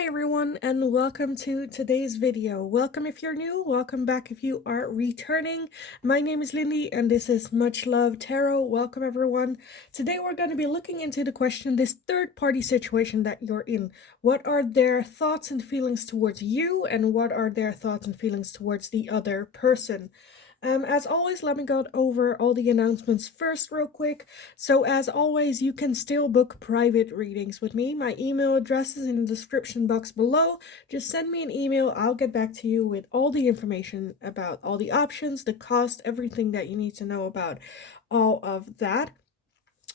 Hi everyone and welcome to today's video. Welcome if you're new, welcome back if you are returning. My name is Lindy and this is Much Love Tarot. Welcome everyone. Today we're going to be looking into the question, this third party situation that you're in. What are their thoughts and feelings towards you and what are their thoughts and feelings towards the other person? As always, let me go over all the announcements first real quick. So as always, you can still book private readings with me. My email address is in the description box below. Just send me an email. I'll get back to you with all the information about all the options, the cost, everything that you need to know about all of that.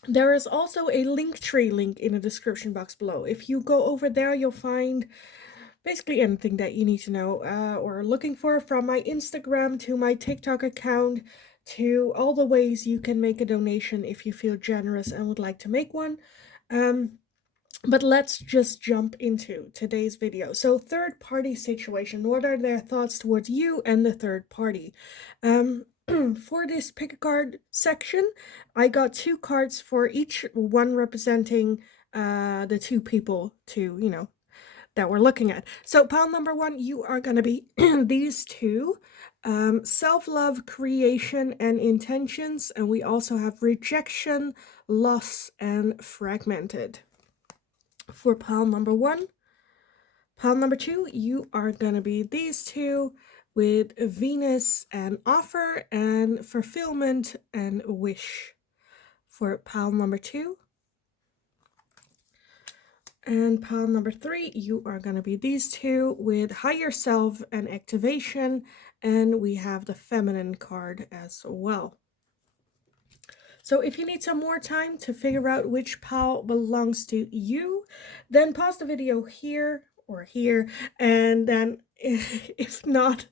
There is also a Linktree link in the description box below. If you go over there, you'll find basically anything that you need to know or are looking for, from my Instagram to my TikTok account to all the ways you can make a donation if you feel generous and would like to make one. But let's just jump into today's video. So third party situation, what are their thoughts towards you and the third party? For this pick a card section, I got two cards for each, one representing the two people to, that we're looking at. So pile number one, you are going to be these two, self-love, creation, and intentions. And we also have rejection, loss, and fragmented. For pile number one. Pile number two, you are going to be these two with Venus and offer and fulfillment and wish. For pile number two. And pile number three, you are going to be these two with higher self and activation. And we have the feminine card as well. So if you need some more time to figure out which pile belongs to you, then pause the video here or here. And then if not,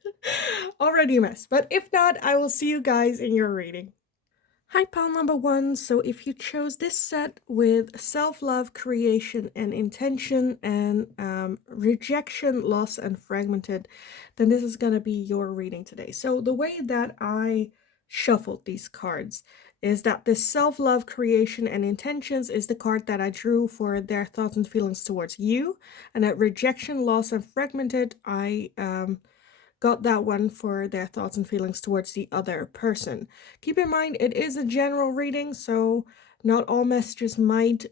already a mess. But if not, I will see you guys in your reading. Hi, pile number one. So if you chose this set with self-love, creation, and intention, and rejection, loss, and fragmented, then this is going to be your reading today. So the way that I shuffled these cards is that the self-love, creation, and intentions is the card that I drew for their thoughts and feelings towards you. And that rejection, loss, and fragmented, I got that one for their thoughts and feelings towards the other person. Keep in mind, it is a general reading, so not all messages might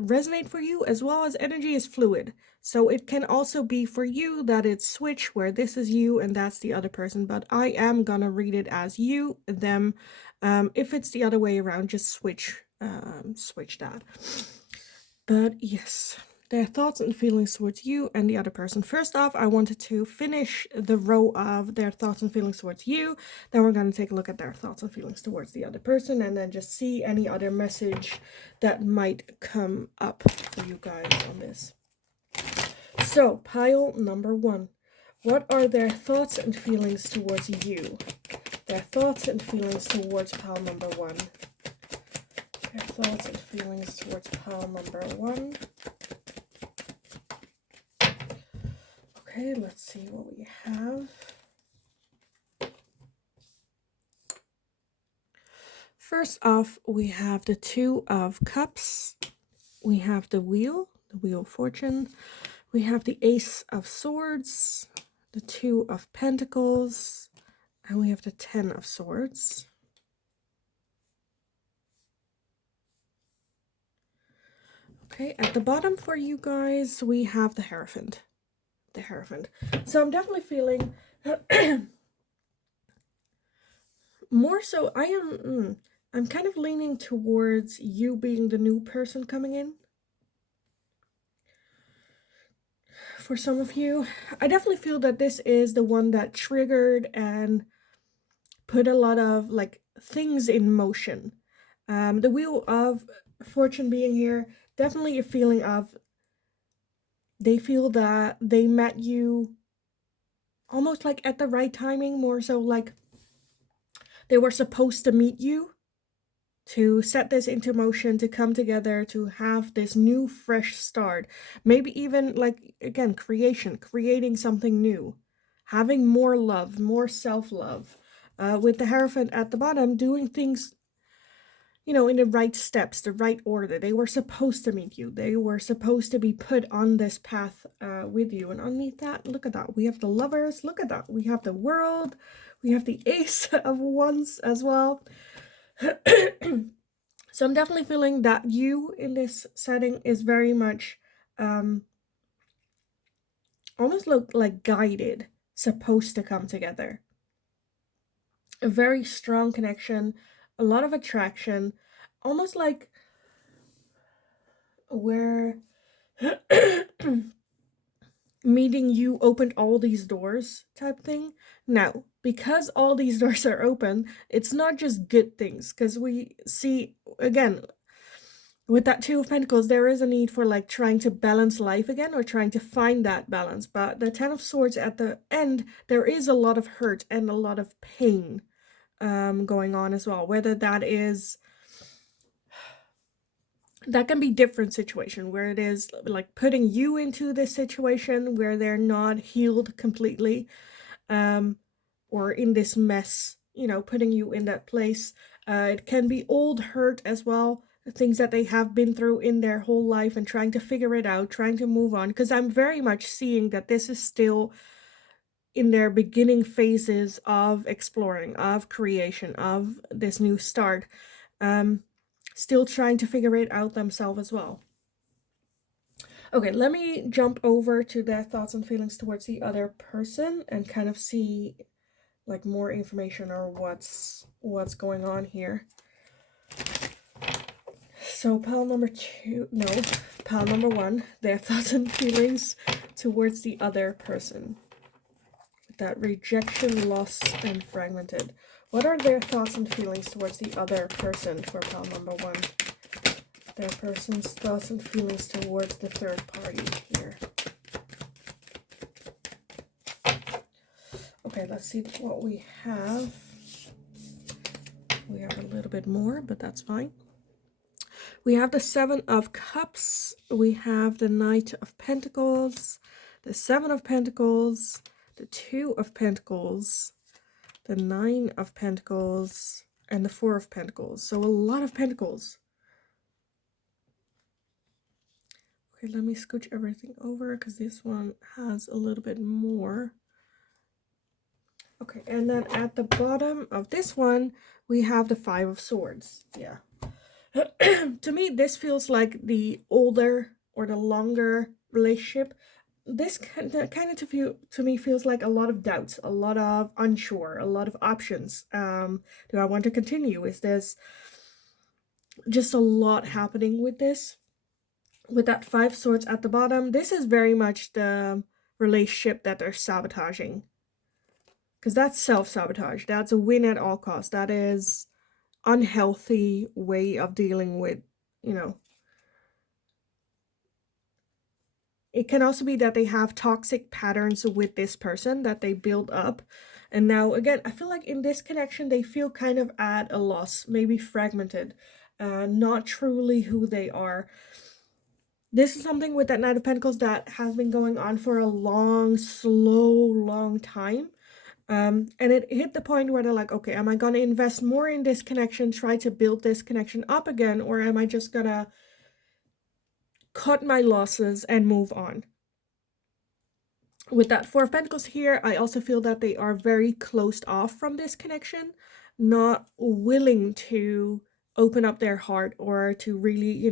resonate for you, as well as energy is fluid. So it can also be for you that it's switch, where this is you and that's the other person, but I am gonna read it as you, them. If it's the other way around, just switch that. But yes, their thoughts and feelings towards you and the other person. First off, I wanted to finish the row of their thoughts and feelings towards you. Then we're going to take a look at their thoughts and feelings towards the other person, and then just see any other message that might come up for you guys on this. So, pile number one. What are their thoughts and feelings towards you? Their thoughts and feelings towards pile number one. Their thoughts and feelings towards pile number one. Okay, let's see what we have. First off, we have the Two of Cups. We have the Wheel of Fortune. We have the Ace of Swords, the Two of Pentacles, and we have the Ten of Swords. Okay, at the bottom for you guys, we have the Hierophant. So I'm definitely feeling more so I'm kind of leaning towards you being the new person coming in. For some of you, I definitely feel that this is the one that triggered and put a lot of like things in motion. The Wheel of Fortune being here, definitely a feeling of they feel that they met you almost like at the right timing, more so like they were supposed to meet you to set this into motion, to come together, to have this new fresh start. Maybe even like, again, creating something new, having more love, more self-love. With the Hierophant at the bottom, doing things in the right steps, the right order. They were supposed to meet you. They were supposed to be put on this path with you. And underneath that, look at that. We have the Lovers. Look at that. We have the World. We have the Ace of Wands as well. So I'm definitely feeling that you in this setting is very much almost look like guided, supposed to come together. A very strong connection, a lot of attraction, almost like where meeting you opened all these doors type thing. Now, because all these doors are open, it's not just good things, because we see, again, with that Two of Pentacles, there is a need for like trying to balance life again, or trying to find that balance. But the Ten of Swords at the end, there is a lot of hurt and a lot of pain going on as well. Whether that can be different situation, where it is like putting you into this situation where they're not healed completely, or in this mess, putting you in that place. It can be old hurt as well, things that they have been through in their whole life and trying to figure it out, trying to move on. Because I'm very much seeing that this is still in their beginning phases of exploring, of creation, of this new start. Still trying to figure it out themselves as well. Okay, let me jump over to their thoughts and feelings towards the other person and kind of see like more information or what's going on here. So pile number one, their thoughts and feelings towards the other person. That rejection, loss, and fragmented. What are their thoughts and feelings towards the other person for pile number one? Their person's thoughts and feelings towards the third party here. Okay, let's see what we have. We have a little bit more, but that's fine. We have the Seven of Cups. We have the Knight of Pentacles, the Seven of Pentacles, the Two of Pentacles, the Nine of Pentacles, and the Four of Pentacles. So a lot of pentacles. Okay, let me scooch everything over because this one has a little bit more. Okay, and then at the bottom of this one, we have the Five of Swords. Yeah. To me, this feels like the older or the longer relationship. This kind of to me feels like a lot of doubts, a lot of unsure, a lot of options. Do I want to continue? Is this just a lot happening with this? With that Five Swords at the bottom, this is very much the relationship that they're sabotaging. Because that's self-sabotage. That's a win at all costs. That is unhealthy way of dealing with, It can also be that they have toxic patterns with this person that they build up. And now, again, I feel like in this connection, they feel kind of at a loss, maybe fragmented, not truly who they are. This is something with that Knight of Pentacles that has been going on for a long time. And it hit the point where they're like, okay, am I going to invest more in this connection, try to build this connection up again, or am I just going to cut my losses and move on? With that Four of Pentacles here, I also feel that they are very closed off from this connection, not willing to open up their heart or to really,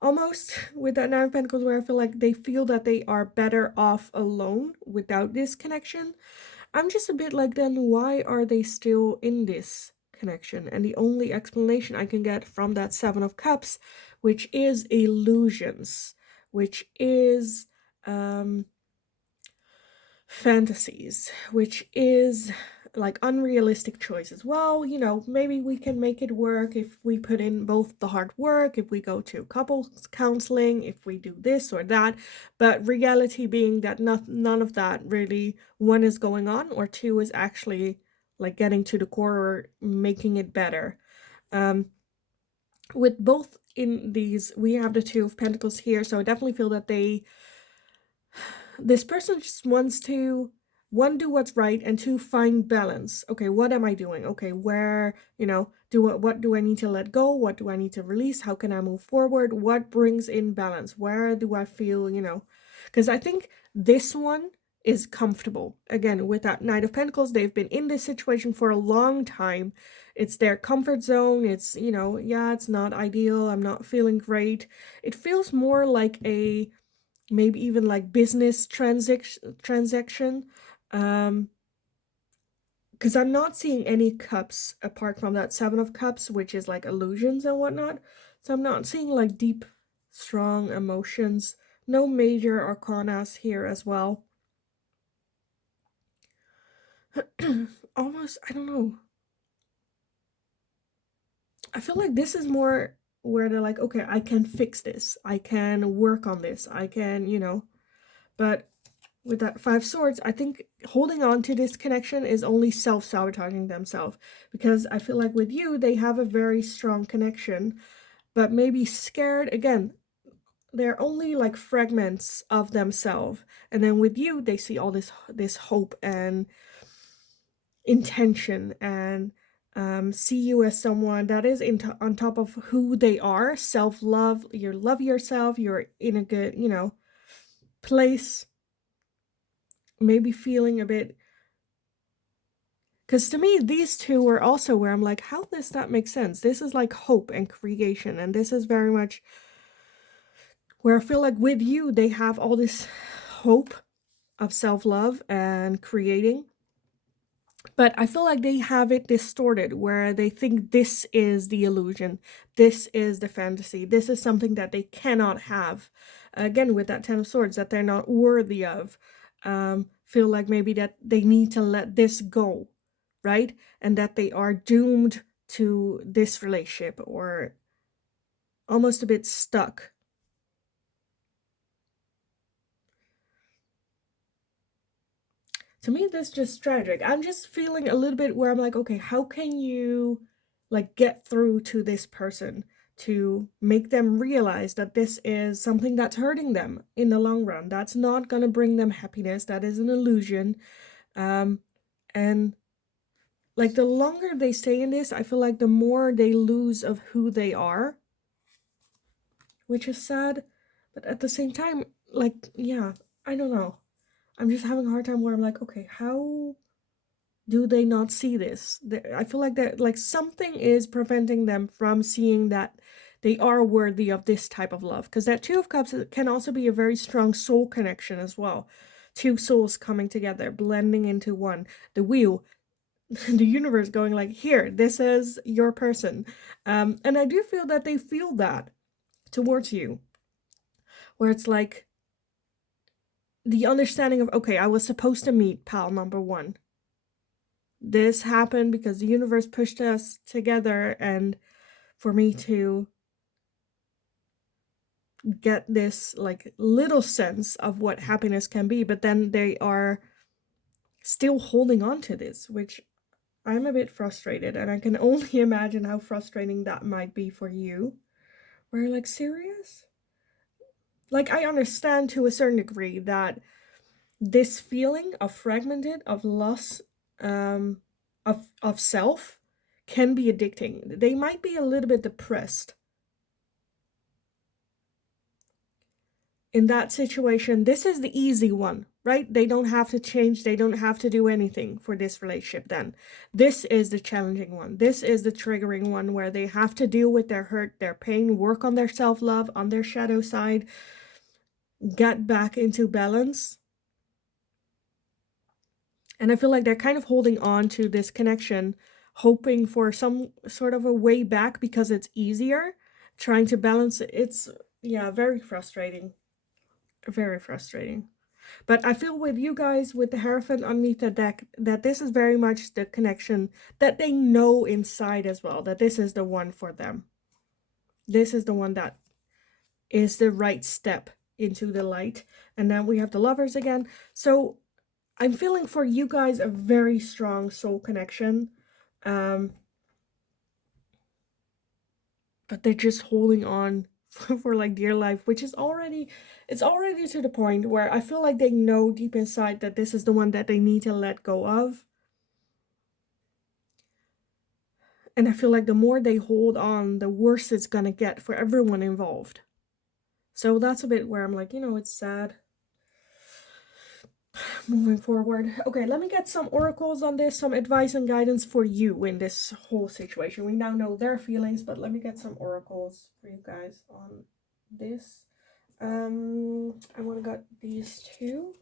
almost with that Nine of Pentacles where I feel like they feel that they are better off alone without this connection. I'm just a bit like, then why are they still in this connection? And the only explanation I can get from that Seven of Cups, which is illusions, which is fantasies, which is like unrealistic choices. Well, maybe we can make it work if we put in both the hard work, if we go to couples counseling, if we do this or that. But reality being that none of that really, one, is going on, or two, is actually like getting to the core or making it better. With both in these, we have the Two of Pentacles here, so I definitely feel that this person just wants to, one, do what's right, and two, find balance. Okay, what am I doing? Okay, where, what do I need to let go? What do I need to release? How can I move forward? What brings in balance? Where do I feel, because I think this one is comfortable. Again, with that Knight of Pentacles, they've been in this situation for a long time. It's their comfort zone. It's, yeah, it's not ideal. I'm not feeling great. It feels more like a, maybe even like business transaction. Because I'm not seeing any cups apart from that Seven of Cups, which is like illusions and whatnot. So I'm not seeing like deep, strong emotions. No major arcanas here as well. Almost, I don't know. I feel like this is more where they're like, okay, I can fix this. I can work on this. I can. But with that Five Swords, I think holding on to this connection is only self-sabotaging themselves, because I feel like with you, they have a very strong connection, but maybe scared. Again, they're only like fragments of themselves, and then with you, they see all this hope and intention, and see you as someone that is on top of who they are, self-love. You love yourself, you're in a good, place, maybe feeling a bit. Because to me, these two were also where I'm like, how does that make sense? This is like hope and creation. And this is very much where I feel like with you, they have all this hope of self-love and creating. But I feel like they have it distorted, where they think this is the illusion. This is the fantasy. This is something that they cannot have. Again, with that Ten of Swords, that they're not worthy of. Feel like maybe that they need to let this go, right? And that they are doomed to this relationship, or almost a bit stuck. To me, this is just tragic. I'm just feeling a little bit where I'm like, okay, how can you like get through to this person to make them realize that this is something that's hurting them in the long run? That's not gonna bring them happiness. That is an illusion. And like the longer they stay in this, I feel like the more they lose of who they are, which is sad. But at the same time, like, yeah, I don't know. I'm just having a hard time where I'm like, okay, how do they not see this? I feel like that, like, something is preventing them from seeing that they are worthy of this type of love. Because that Two of Cups can also be a very strong soul connection as well. Two souls coming together, blending into one. The wheel, the universe going like, here, this is your person. And I do feel that they feel that towards you, where it's like the understanding of, okay, I was supposed to meet pal number one. This happened because the universe pushed us together, and for me to get this like little sense of what happiness can be, but then they are still holding on to this, which I'm a bit frustrated, and I can only imagine how frustrating that might be for you. Where you're like, serious? Like, I understand to a certain degree that this feeling of fragmented, of loss, of self can be addicting. They might be a little bit depressed. In that situation, this is the easy one, right? They don't have to change. They don't have to do anything for this relationship then. This is the challenging one. This is the triggering one, where they have to deal with their hurt, their pain, work on their self-love, on their shadow side, get back into balance. And I feel like they're kind of holding on to this connection, hoping for some sort of a way back because it's easier, trying to balance it. It's, yeah, very frustrating. Very frustrating. But I feel with you guys, with the Hierophant underneath the deck, that this is very much the connection that they know inside as well, that this is the one for them. This is the one that is the right step into the light. And then we have the Lovers again. So I'm feeling for you guys a very strong soul connection. But they're just holding on for like dear life, which is already, it's already to the point where I feel like they know deep inside that this is the one that they need to let go of. And I feel like the more they hold on, the worse it's gonna get for everyone involved. So that's a bit where I'm like, it's sad. Moving forward. Okay, let me get some oracles on this, some advice and guidance for you in this whole situation. We now know their feelings, but let me get some oracles for you guys on this. I want to get these two.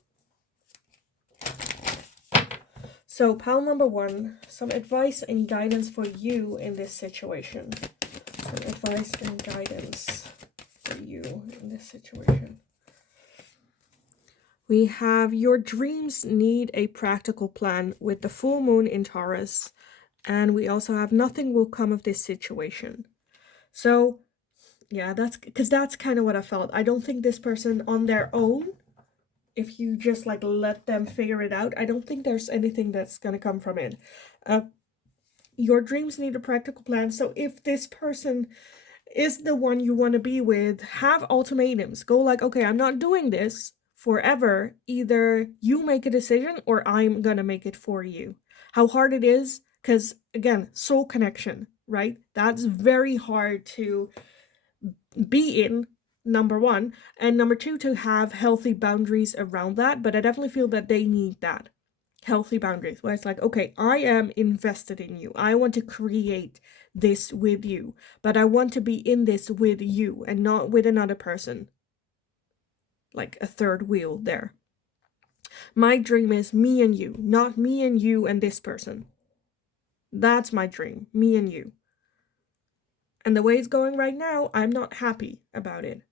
So, pile number one, some advice and guidance for you in this situation. Some advice and guidance for you in this situation. We have your dreams need a practical plan with the full moon in Taurus. And we also have nothing will come of this situation. So, yeah, that's kind of what I felt. I don't think this person on their own, if you just like let them figure it out, I don't think there's anything that's going to come from it. Your dreams need a practical plan. So if this person is the one you want to be with, have ultimatums. Go like, okay, I'm not doing this forever. Either you make a decision or I'm going to make it for you. How hard it is, because again, soul connection, right? That's very hard to be in, number one. And number two, to have healthy boundaries around that. But I definitely feel that they need that. Healthy boundaries, where it's like, okay, I am invested in you. I want to create this with you, but I want to be in this with you and not with another person. Like a third wheel there. My dream is me and you, not me and you and this person. That's my dream, me and you. And the way it's going right now, I'm not happy about it.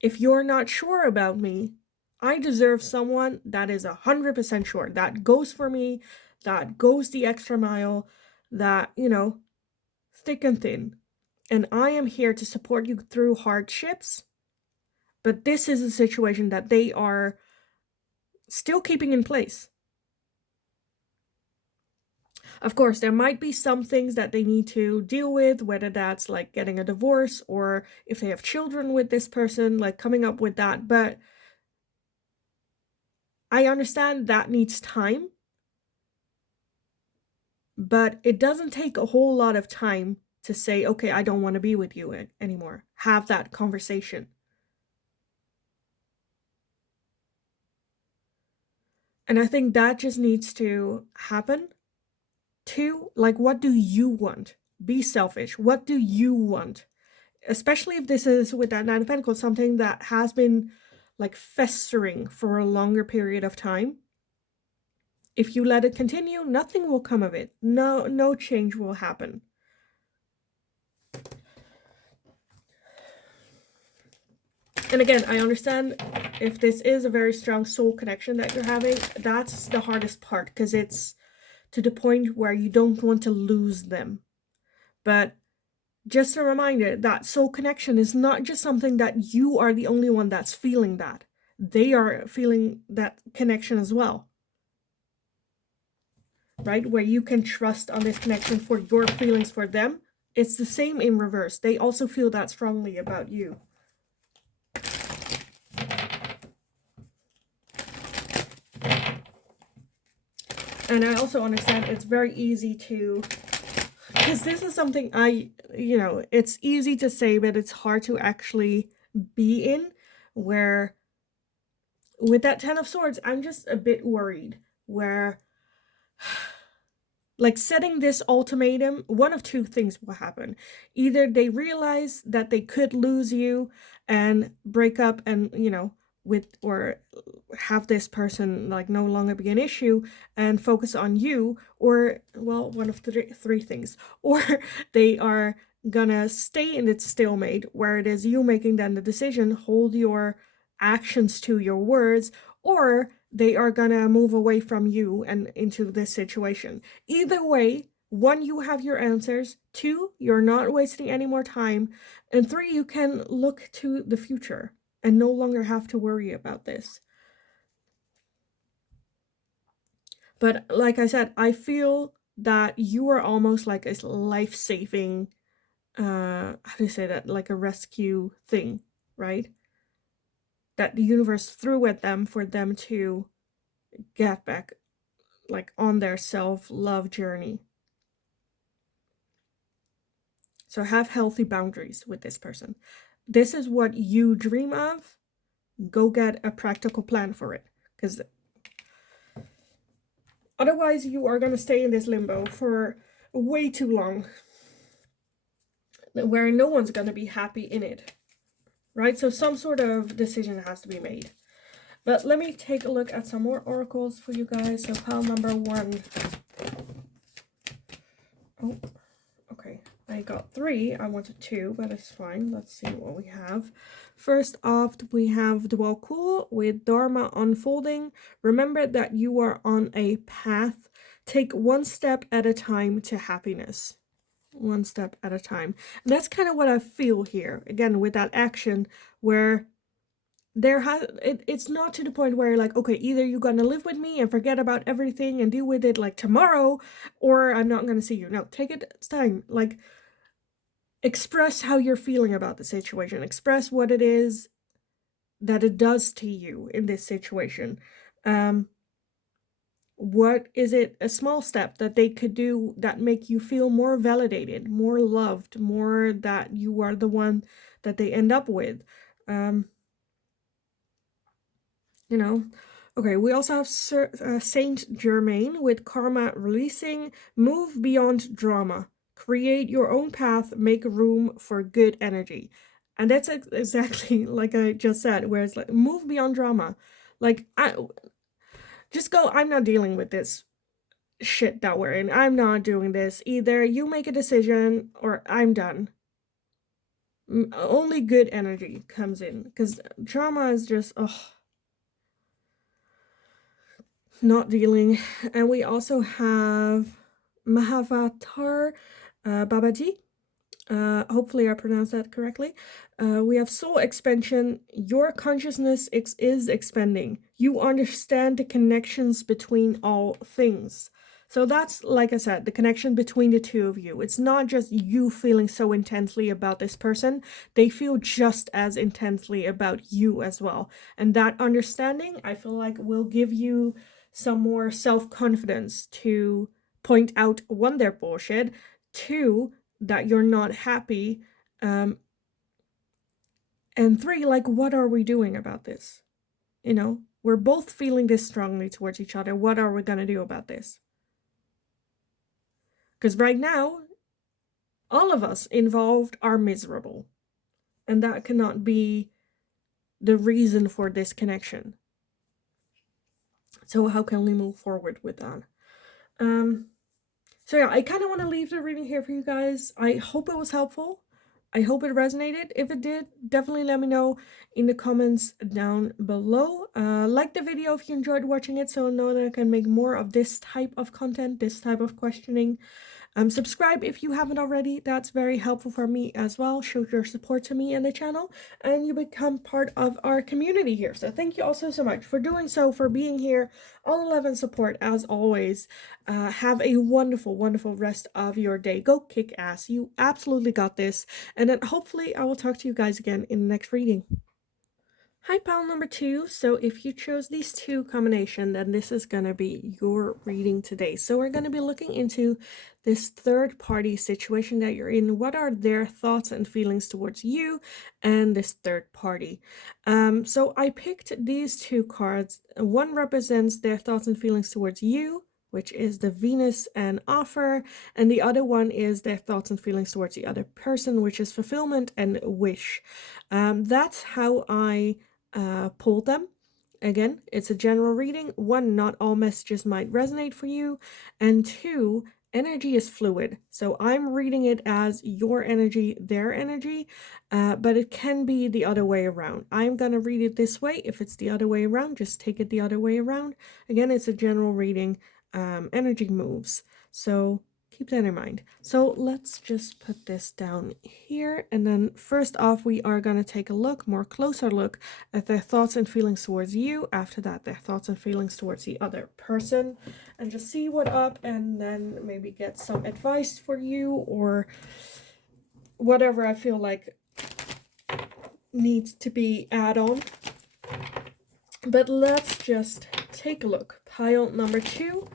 If you're not sure about me, I deserve someone that is 100% sure, that goes for me, that goes the extra mile, that, thick and thin. And I am here to support you through hardships. But this is a situation that they are still keeping in place. Of course, there might be some things that they need to deal with, whether that's like getting a divorce or if they have children with this person, like coming up with that. But I understand that needs time. But it doesn't take a whole lot of time to say, okay, I don't want to be with you anymore. Have that conversation. And I think that just needs to happen. Two, like, what do you want? Be selfish. What do you want? Especially if this is with that Nine of Pentacles, something that has been like festering for a longer period of time. If you let it continue, nothing will come of it. No change will happen. And again, I understand if this is a very strong soul connection that you're having, that's the hardest part, because it's to the point where you don't want to lose them. But just a reminder that soul connection is not just something that you are the only one that's feeling that. They are feeling that connection as well. Right? Where you can trust on this connection for your feelings for them. It's the same in reverse. They also feel that strongly about you. And I also understand it's very easy to, because this is something it's easy to say, but it's hard to actually be in, where with that Ten of Swords, I'm just a bit worried, where like setting this ultimatum, one of two things will happen. Either they realize that they could lose you and break up and, with, or have this person like no longer be an issue and focus on you, or, well, one of three things. Or they are gonna stay in its stalemate, where it is you making then the decision, hold your actions to your words, or they are gonna move away from you and into this situation. Either way, one, you have your answers. Two, you're not wasting any more time. And three, you can look to the future and no longer have to worry about this. But like I said, I feel that you are almost like a life-saving, how do you say that? Like a rescue thing, right? That the universe threw at them for them to get back like on their self-love journey. So have healthy boundaries with this person. This is what you dream of. Go get a practical plan for it, because otherwise you are going to stay in this limbo for way too long, where no one's going to be happy in it, right? So some sort of decision has to be made. But let me take a look at some more oracles for you guys. So pile number 1. Oh, okay. I got 3. I wanted 2, but it's fine. Let's see what we have. First off, we have Dwell Cool with Dharma unfolding. Remember that you are on a path. Take one step at a time to happiness. One step at a time. And that's kind of what I feel here. Again, with that action where it's not to the point where like, okay, either you're gonna live with me and forget about everything and deal with it like tomorrow, or I'm not gonna see you. No, take it time. Like, express how you're feeling about the situation. Express what it is that it does to you in this situation. What is it, a small step that they could do that make you feel more validated, more loved, more that you are the one that they end up with? You know, okay, we also have Saint Germain with karma releasing. Move beyond drama. Create your own path. Make room for good energy. And that's exactly like I just said, where it's like, move beyond drama. Like, just go, I'm not dealing with this shit that we're in. I'm not doing this. Either you make a decision or I'm done. Only good energy comes in, because drama is just, not dealing. And we also have Mahavatar Babaji. Hopefully I pronounced that correctly. We have soul expansion. Your consciousness is expanding. You understand the connections between all things. So that's, like I said, the connection between the two of you. It's not just you feeling so intensely about this person. They feel just as intensely about you as well. And that understanding, I feel like, will give you some more self-confidence to point out, 1, their bullshit, 2, that you're not happy, and 3, like, what are we doing about this? You know, we're both feeling this strongly towards each other. What are we gonna do about this? Because right now, all of us involved are miserable, and that cannot be the reason for this connection. So how can we move forward with that? So yeah, I kind of want to leave the reading here for you guys. I hope it was helpful. I hope it resonated. If it did, definitely let me know in the comments down below. Like the video if you enjoyed watching it, so I know that I can make more of this type of content, this type of questioning. Subscribe if you haven't already. That's very helpful for me as well. Show your support to me and the channel, and you become part of our community here. So thank you also so much for doing so, for being here. All love and support as always. Have a wonderful, wonderful rest of your day. Go kick ass. You absolutely got this. And then hopefully I will talk to you guys again in the next reading. Hi, pile number 2. So if you chose these 2 combination, then this is going to be your reading today. So we're going to be looking into this third party situation that you're in. What are their thoughts and feelings towards you and this third party? So I picked these 2 cards. One represents their thoughts and feelings towards you, which is the Venus and offer, and the other one is their thoughts and feelings towards the other person, which is fulfillment and wish. That's how I pulled them. Again, it's a general reading. 1, not all messages might resonate for you, and 2, energy is fluid. So I'm reading it as your energy, their energy, but it can be the other way around. I'm gonna read it this way. If it's the other way around, just take it the other way around. Again, it's a general reading. Energy moves, so keep that in mind. So let's just put this down here, and then first off we are going to take a look, more closer look at their thoughts and feelings towards you. After that, their thoughts and feelings towards the other person, and just see what up, and then maybe get some advice for you or whatever I feel like needs to be add on. But let's just take a look. Pile number 2,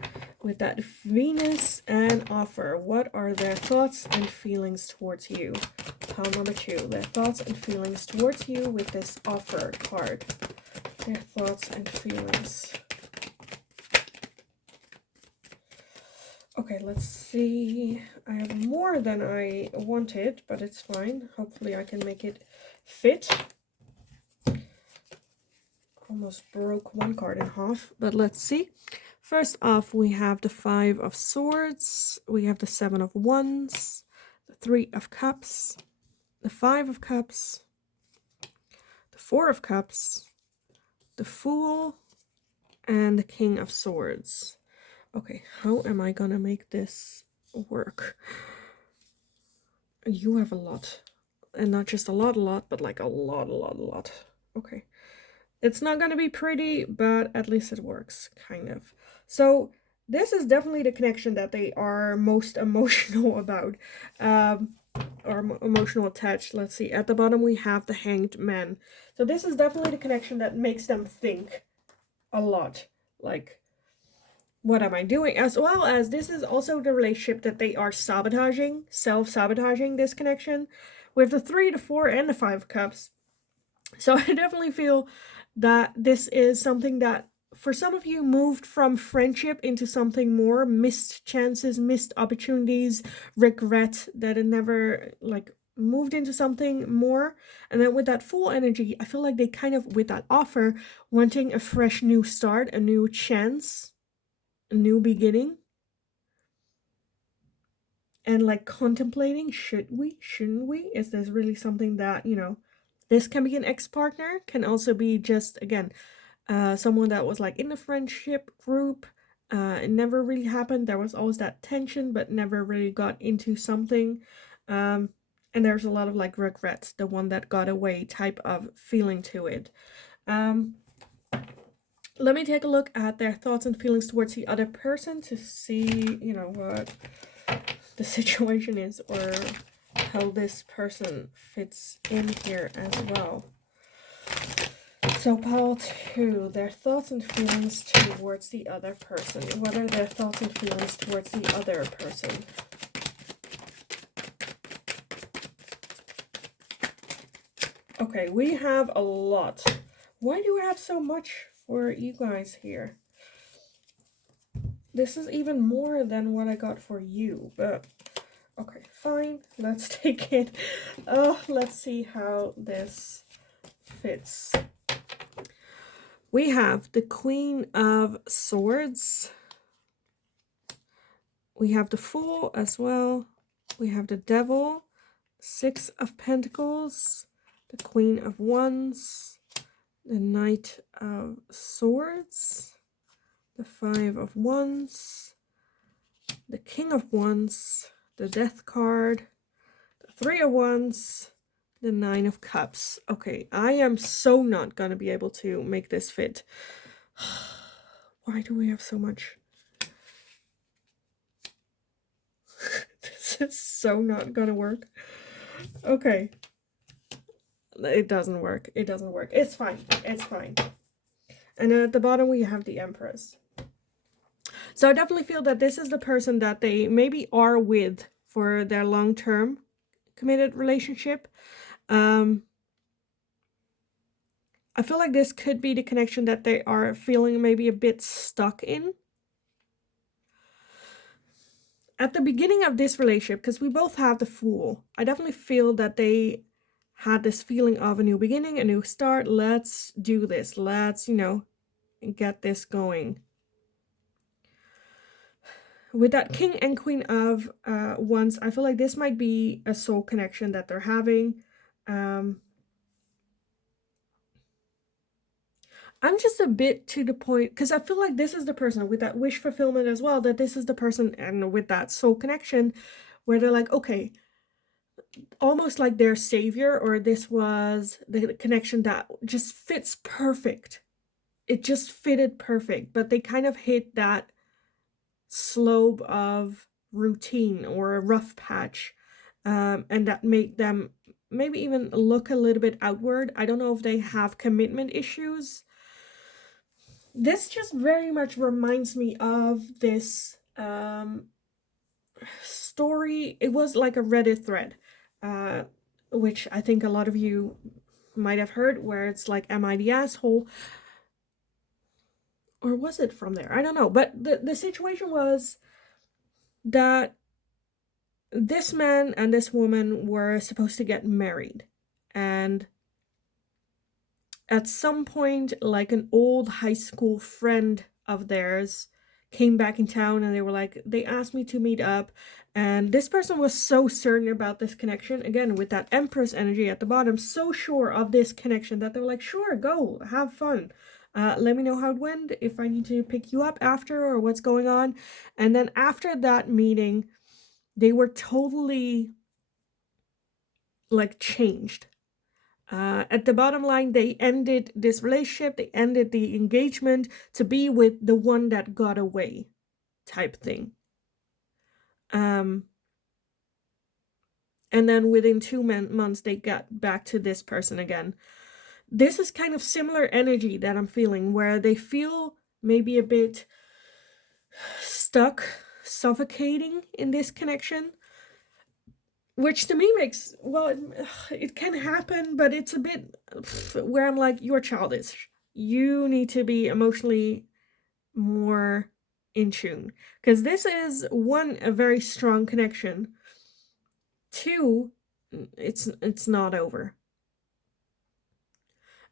with that Venus and offer. What are their thoughts and feelings towards you? Pile number 2, their thoughts and feelings towards you with this offer card. Their thoughts and feelings. Okay, let's see. I have more than I wanted, but it's fine. Hopefully I can make it fit. Almost broke one card in half, but let's see. First off, we have the 5 of Swords, we have the 7 of Wands, the 3 of Cups, the 5 of Cups, the 4 of Cups, the Fool, and the King of Swords. Okay, how am I gonna make this work? You have a lot. And not just a lot, but like a lot. Okay. It's not gonna be pretty, but at least it works, kind of. So this is definitely the connection that they are most emotional about, or emotional attached. Let's see, at the bottom we have the Hanged Man. So this is definitely the connection that makes them think a lot, like, what am I doing? As well as this is also the relationship that they are sabotaging, self-sabotaging this connection with the 3, the 4, and the 5 cups. So I definitely feel that this is something that for some of you moved from friendship into something more, missed chances, missed opportunities, regret that it never like moved into something more. And then with that Full energy, I feel like they kind of, with that offer, wanting a fresh new start, a new chance, a new beginning. And like contemplating, should we, shouldn't we? Is this really something that, you know, this can be an ex-partner, can also be just, again, someone that was like in a friendship group. It never really happened. There was always that tension, but never really got into something. And there's a lot of like regrets, the one that got away type of feeling to it. Let me take a look at their thoughts and feelings towards the other person to see, you know, what the situation is or how this person fits in here as well. So pile 2, their thoughts and feelings towards the other person. What are their thoughts and feelings towards the other person? Okay, we have a lot. Why do we have so much for you guys here? This is even more than what I got for you, but okay, fine. Let's take it. Let's see how this fits. We have the Queen of Swords. We have the Fool as well. We have the Devil, 6 of Pentacles, the Queen of Wands, the Knight of Swords, the 5 of Wands, the King of Wands, the Death card, the 3 of Wands, the 9 of Cups. Okay, I am so not gonna be able to make this fit. Why do we have so much? This is so not gonna work. Okay. It doesn't work. It doesn't work. It's fine. It's fine. And then at the bottom we have the Empress. So I definitely feel that this is the person that they maybe are with for their long-term committed relationship. I feel like this could be the connection that they are feeling maybe a bit stuck in. At the beginning of this relationship, because we both have the Fool, I definitely feel that they had this feeling of a new beginning, a new start. Let's do this. Let's, you know, get this going. With that King and Queen of Wands, I feel like this might be a soul connection that they're having. I'm just a bit to the point, because I feel like this is the person with that wish fulfillment as well, that this is the person, and with that soul connection, where they're like, okay, almost like their savior, or this was the connection that just fits perfect. It just fitted perfect, but they kind of hit that slope of routine or a rough patch, and that made them maybe even look a little bit outward. I don't know if they have commitment issues. This just very much reminds me of this story. It was like a Reddit thread, uh, which I think a lot of you might have heard, where it's like, am I the asshole? Or was it from there? I don't know. But the situation was that this man and this woman were supposed to get married. And at some point, like, an old high school friend of theirs came back in town, and they asked me to meet up. And this person was so certain about this connection, again with that Empress energy at the bottom, so sure of this connection, that they were like, sure, go have fun. Let me know how it went, if I need to pick you up after, or what's going on. And then after that meeting, they were totally, like, changed. At the bottom line, they ended this relationship, they ended the engagement to be with the one that got away, type thing. And then within 2 months, they got back to this person again. This is kind of similar energy that I'm feeling, where they feel maybe a bit stuck, suffocating in this connection. Which to me makes, well, it can happen, but it's a bit where I'm like, you're childish. You need to be emotionally more in tune. Because this is, one, a very strong connection. Two, it's not over.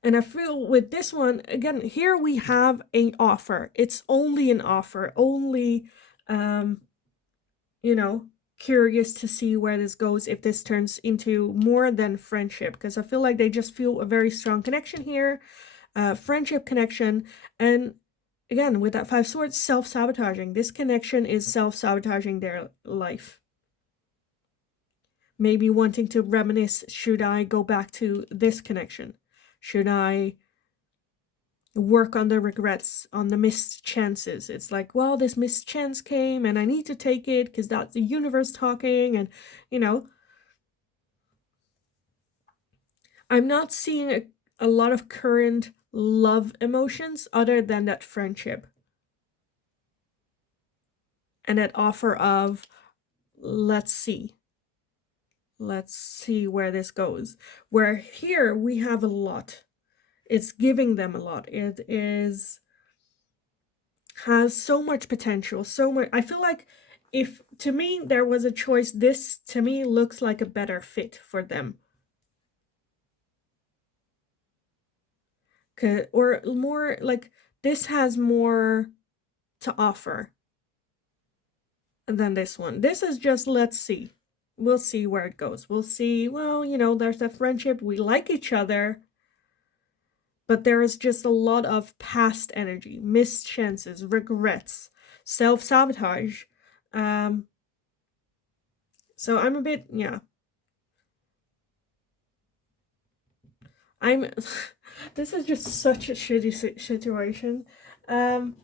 And I feel with this one, again, here we have an offer. It's only an offer, only, you know, curious to see where this goes, if this turns into more than friendship, because I feel like they just feel a very strong connection here, friendship connection. And again, with that 5 swords, self-sabotaging. This connection is self-sabotaging their life. Maybe wanting to reminisce, should I go back to this connection? Should I work on the regrets, on the missed chances? It's like, well, this missed chance came and I need to take it because that's the universe talking. And, you know, I'm not seeing a lot of current love emotions other than that friendship and that offer of, let's see where this goes. Where here we have a lot. It's giving them a lot. It is, has so much potential, so much. I feel like, if to me there was a choice, this to me looks like a better fit for them. Or more like, this has more to offer than this one. This is just, let's see. We'll see where it goes. We'll see. Well, you know, there's a friendship. We like each other. But there is just a lot of past energy, missed chances, regrets, self-sabotage. So I'm a bit, yeah. I'm this is just such a shitty situation. Um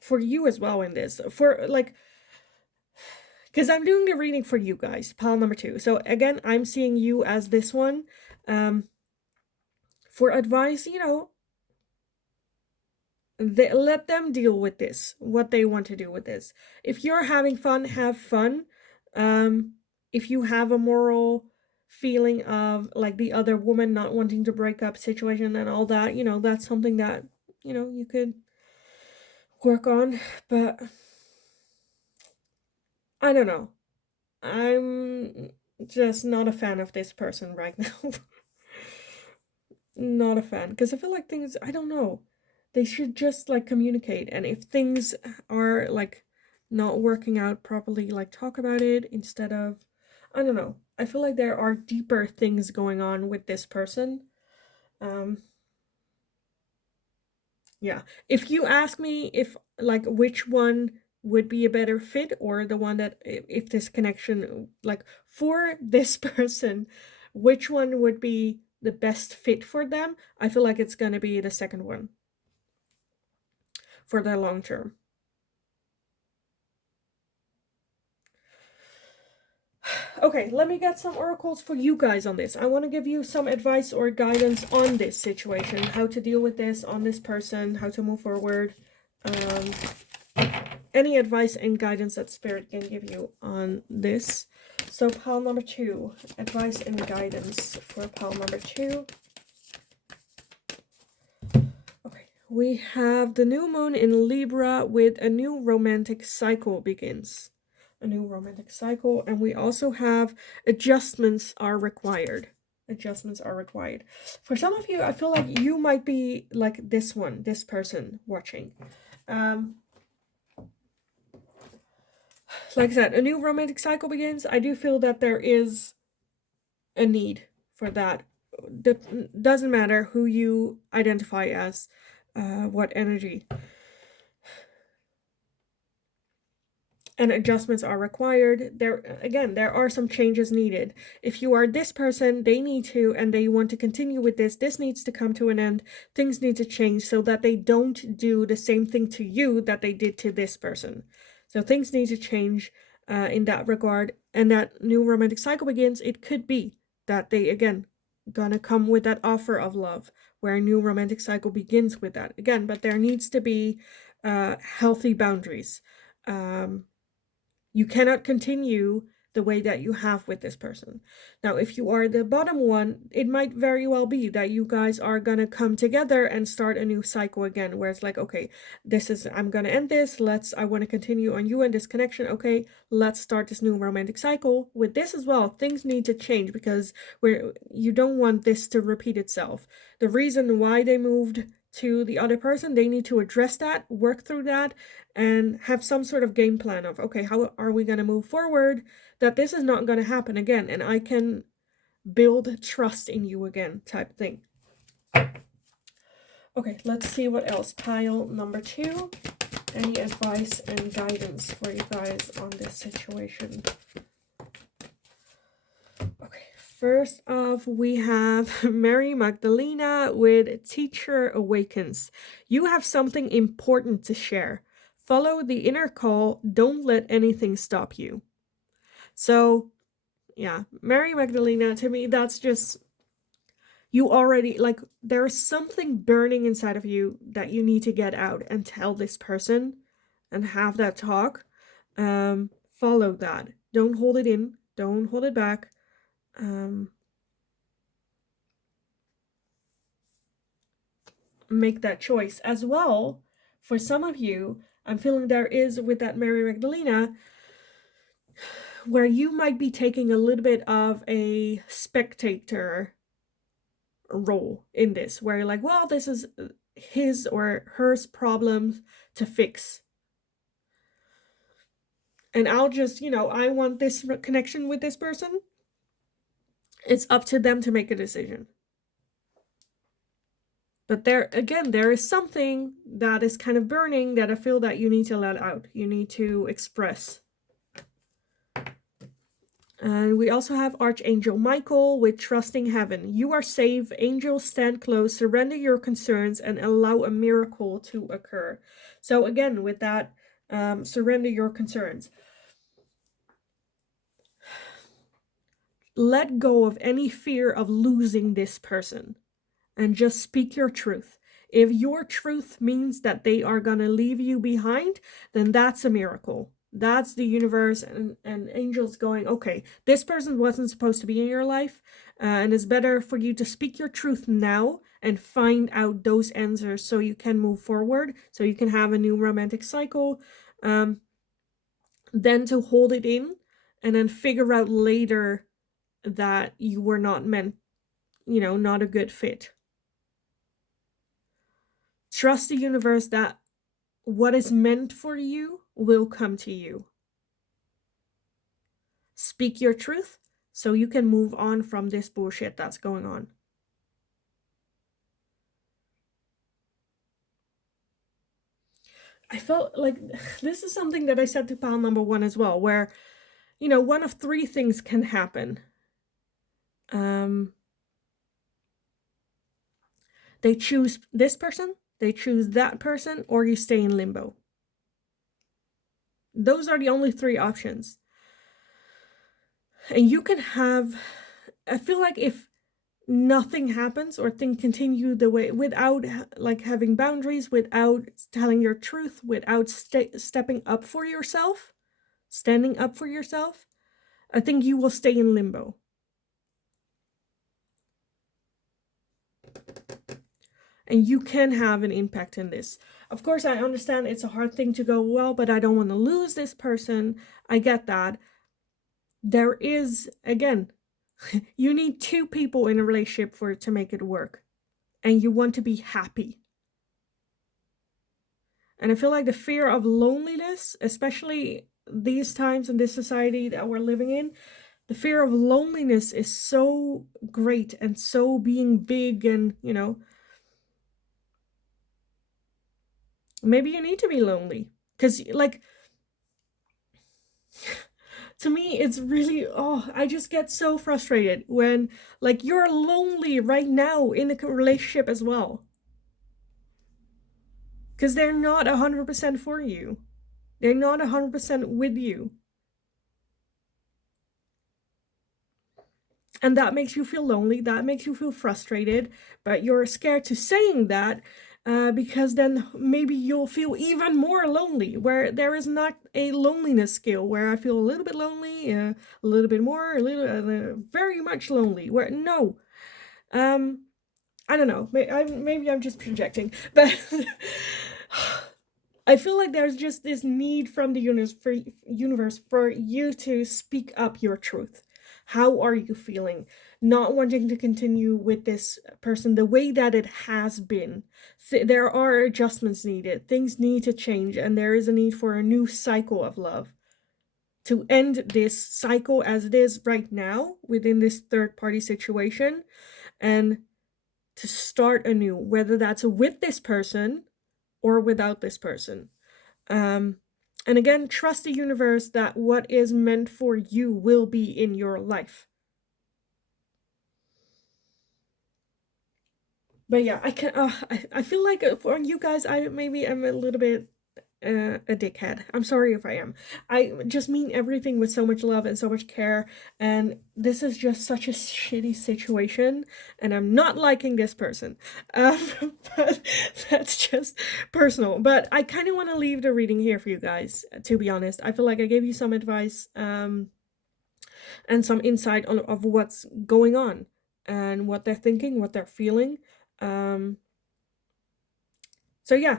for you as well in this. For like, because I'm doing the reading for you guys, pile number 2. So again, I'm seeing you as this one. For advice, you know, let them deal with this, what they want to do with this. If you're having fun, have fun. If you have a moral feeling of like the other woman not wanting to break up situation and all that, you know, that's something that, you know, you could work on. But I don't know, I'm just not a fan of this person right now. Not a fan, because I feel like things, I don't know, they should just like communicate, and if things are like not working out properly, like talk about it instead of, I don't know, I feel like there are deeper things going on with this person. um yeah, if you ask me if like which one would be a better fit, or the one that, if this connection, like for this person, which one would be the best fit for them, I feel like it's gonna be the second one for the long term. Okay, let me get some oracles for you guys on this. I want to give you some advice or guidance on this situation, how to deal with this on this person, how to move forward. Any advice and guidance that Spirit can give you on this. So pile number 2, advice and guidance for pile number 2. Okay, we have the new moon in Libra with a new romantic cycle begins. A new romantic cycle, and we also have adjustments are required. Adjustments are required. For some of you, I feel like you might be like this person watching. Like I said, a new romantic cycle begins. I do feel that there is a need for that. Doesn't matter who you identify as, what energy. And adjustments are required. There are some changes needed. If you are this person, they need to, and they want to continue with this needs to come to an end. Things need to change so that they don't do the same thing to you that they did to this person. So things need to change in that regard. And that new romantic cycle begins. It could be that they, again, gonna come with that offer of love, where a new romantic cycle begins with that. Again, but there needs to be healthy boundaries. You cannot continue the way that you have with this person. Now, if you are the bottom one, it might very well be that you guys are gonna come together and start a new cycle again, where it's like, okay, I'm gonna end this, I want to continue on you and this connection, okay, let's start this new romantic cycle. With this as well, things need to change because you don't want this to repeat itself. The reason why they moved to the other person, they need to address that, work through that, and have some sort of game plan of, okay, how are we going to move forward, that this is not going to happen again, and I can build trust in you again, type thing. Okay, let's see what else. Pile number 2. Any advice and guidance for you guys on this situation? Okay, first off, we have Mary Magdalena with Teacher Awakens. You have something important to share. Follow the inner call. Don't let anything stop you. So, yeah, Mary Magdalena, to me, that's just, you already, like, there's something burning inside of you that you need to get out and tell this person and have that talk. Follow that. Don't hold it in. Don't hold it back. Make that choice as well. For some of you, I'm feeling there is, with that Mary Magdalena, where you might be taking a little bit of a spectator role in this, where you're like, well, this is his or hers problems to fix, and I'll just, I want this connection with this person. It's up to them to make a decision. But there is something that is kind of burning that I feel that you need to let out. You need to express. And we also have Archangel Michael with Trusting Heaven. You are safe. Angels, stand close. Surrender your concerns and allow a miracle to occur. So again, with that, surrender your concerns. Let go of any fear of losing this person and just speak your truth. If your truth means that they are going to leave you behind, then that's a miracle. That's the universe and angels going, okay, this person wasn't supposed to be in your life, and it's better for you to speak your truth now and find out those answers so you can move forward, so you can have a new romantic cycle, than to hold it in and then figure out later that you were not meant, not a good fit. Trust the universe that what is meant for you will come to you. Speak your truth so you can move on from this bullshit that's going on. I felt like this is something that I said to pile number 1 as well, where, one of 3 things can happen. They choose this person, they choose that person, or you stay in limbo. Those are the only 3 options. And you can have, I feel like if nothing happens or things continue the way without like having boundaries, without telling your truth, without stepping up for yourself, standing up for yourself, I think you will stay in limbo. And you can have an impact in this. Of course, I understand it's a hard thing to go, well, but I don't want to lose this person. I get that. There is, again, you need two people in a relationship for it to make it work. And you want to be happy. And I feel like the fear of loneliness, especially these times in this society that we're living in, the fear of loneliness is so great and so being big, and, you know, maybe you need to be lonely. Because, like, to me, it's really, oh, I just get so frustrated when, like, you're lonely right now in a relationship as well. Because they're not 100% for you. They're not 100% with you. And that makes you feel lonely, that makes you feel frustrated, but you're scared to saying that because then maybe you'll feel even more lonely, where there is not a loneliness scale where I feel a little bit lonely, a little bit more, a little, very much lonely, where no. I don't know, maybe I'm just projecting, but I feel like there's just this need from the universe for you to speak up your truth. How are you feeling? Not wanting to continue with this person the way that it has been. There are adjustments needed. Things need to change, and there is a need for a new cycle of love. To end this cycle as it is right now within this third party situation, and to start anew, whether that's with this person or without this person. And again, trust the universe that what is meant for you will be in your life. But yeah, I can. I feel like for you guys, maybe I'm a little bit a dickhead. I'm sorry if I am. I just mean everything with so much love and so much care, and this is just such a shitty situation, and I'm not liking this person. Um, but that's just personal. But I kind of want to leave the reading here for you guys, to be honest. I feel like I gave you some advice and some insight on of what's going on and what they're thinking, what they're feeling. Um, so yeah,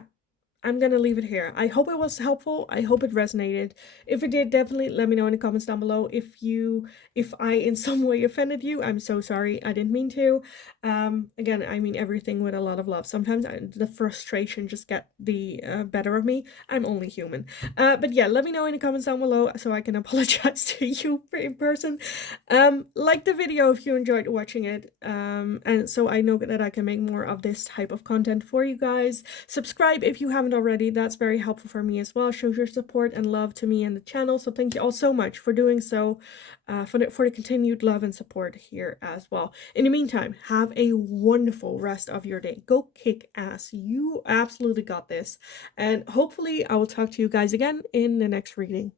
I'm gonna leave it here. I hope it was helpful. I hope it resonated. If it did, definitely let me know in the comments down below. If I in some way offended you, I'm so sorry. I didn't mean to. Again, I mean everything with a lot of love. Sometimes the frustration just get the better of me. I'm only human. But yeah, let me know in the comments down below so I can apologize to you in person. Like the video if you enjoyed watching it. And so I know that I can make more of this type of content for you guys. Subscribe if you haven't already. That's very helpful for me as well. Shows your support and love to me and the channel. So thank you all so much for doing so, for the continued love and support here as well. In the meantime, have a wonderful rest of your day. Go kick ass. You absolutely got this. And hopefully I will talk to you guys again in the next reading.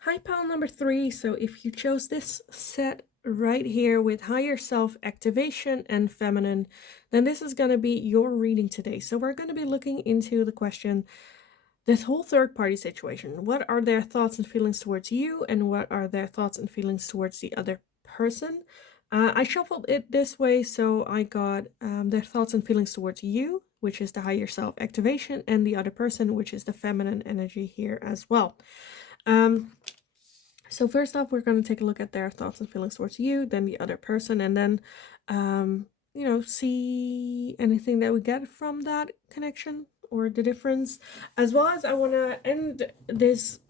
Hi, pile number 3. So if you chose this set right here with higher self activation and feminine, then this is going to be your reading today. So we're going to be looking into the question, this whole third party situation. What are their thoughts and feelings towards you, and what are their thoughts and feelings towards the other person? I shuffled it this way, so I got their thoughts and feelings towards you, which is the higher self activation, and the other person, which is the feminine energy here as well. So first off, we're going to take a look at their thoughts and feelings towards you, then the other person, and then, you know, see anything that we get from that connection or the difference. As well as I want to end this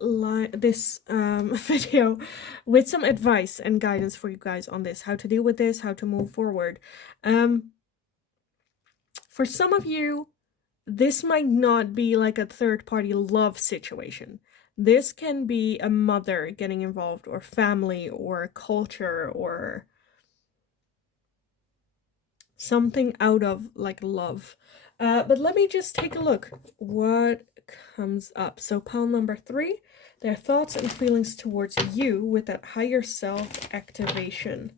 video with some advice and guidance for you guys on this, how to deal with this, how to move forward. For some of you, this might not be like a third-party love situation. This can be a mother getting involved, or family, or culture, or something out of like love. But let me just take a look what comes up. So pile number 3, their thoughts and feelings towards you with that higher self activation.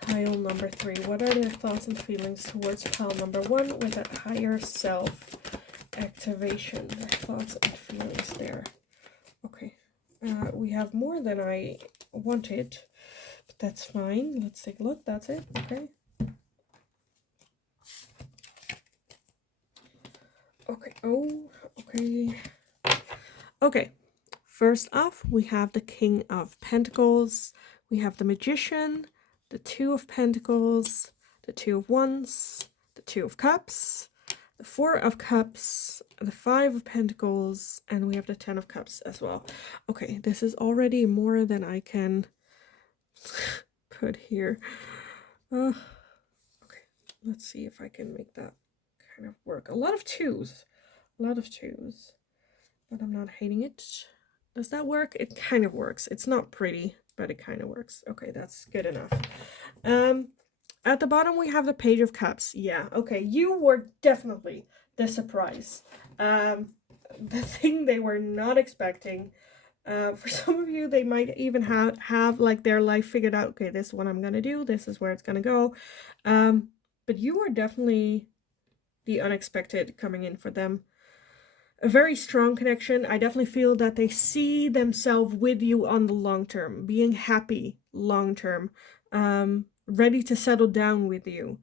Pile number 3. What are their thoughts and feelings towards pile number 1 with that higher self activation? Their thoughts and feelings there. Okay. We have more than I wanted, but that's fine. Let's take a look. That's it. Okay. Okay. Oh, okay. Okay. First off, we have the King of Pentacles. We have the Magician, the Two of Pentacles, the Two of Wands, the Two of Cups, the Four of Cups, the Five of Pentacles, and we have the Ten of Cups as well. Okay, this is already more than I can put here. Okay, let's see if I can make that kind of work. A lot of twos, but I'm not hating it. Does that work? It kind of works. It's not pretty, but it kind of works. Okay, that's good enough. At the bottom, we have the Page of Cups. Yeah, okay, you were definitely the surprise. The thing they were not expecting. For some of you, they might even have like their life figured out. Okay, this is what I'm gonna do. This is where it's gonna go. But you are definitely the unexpected coming in for them. A very strong connection. I definitely feel that they see themselves with you on the long term, being happy long term, ready to settle down with you.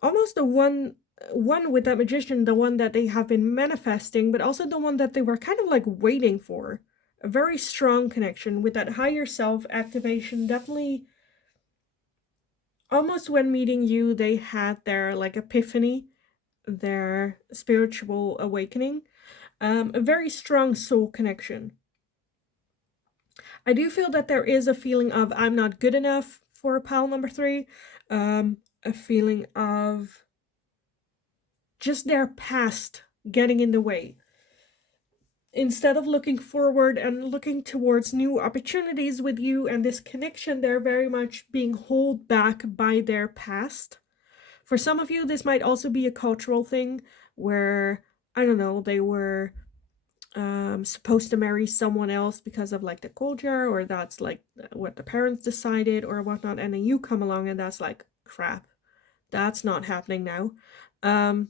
Almost the one with that Magician, the one that they have been manifesting, but also the one that they were kind of like waiting for. A very strong connection with that higher self activation. Definitely, almost when meeting you, they had their like epiphany, their spiritual awakening. A very strong soul connection. I do feel that there is a feeling of I'm not good enough for pile number 3. A feeling of just their past getting in the way. Instead of looking forward and looking towards new opportunities with you and this connection, they're very much being held back by their past. For some of you, this might also be a cultural thing where, I don't know, they were supposed to marry someone else because of like the culture, or that's like what the parents decided or whatnot, and then you come along and that's like, crap, that's not happening now. A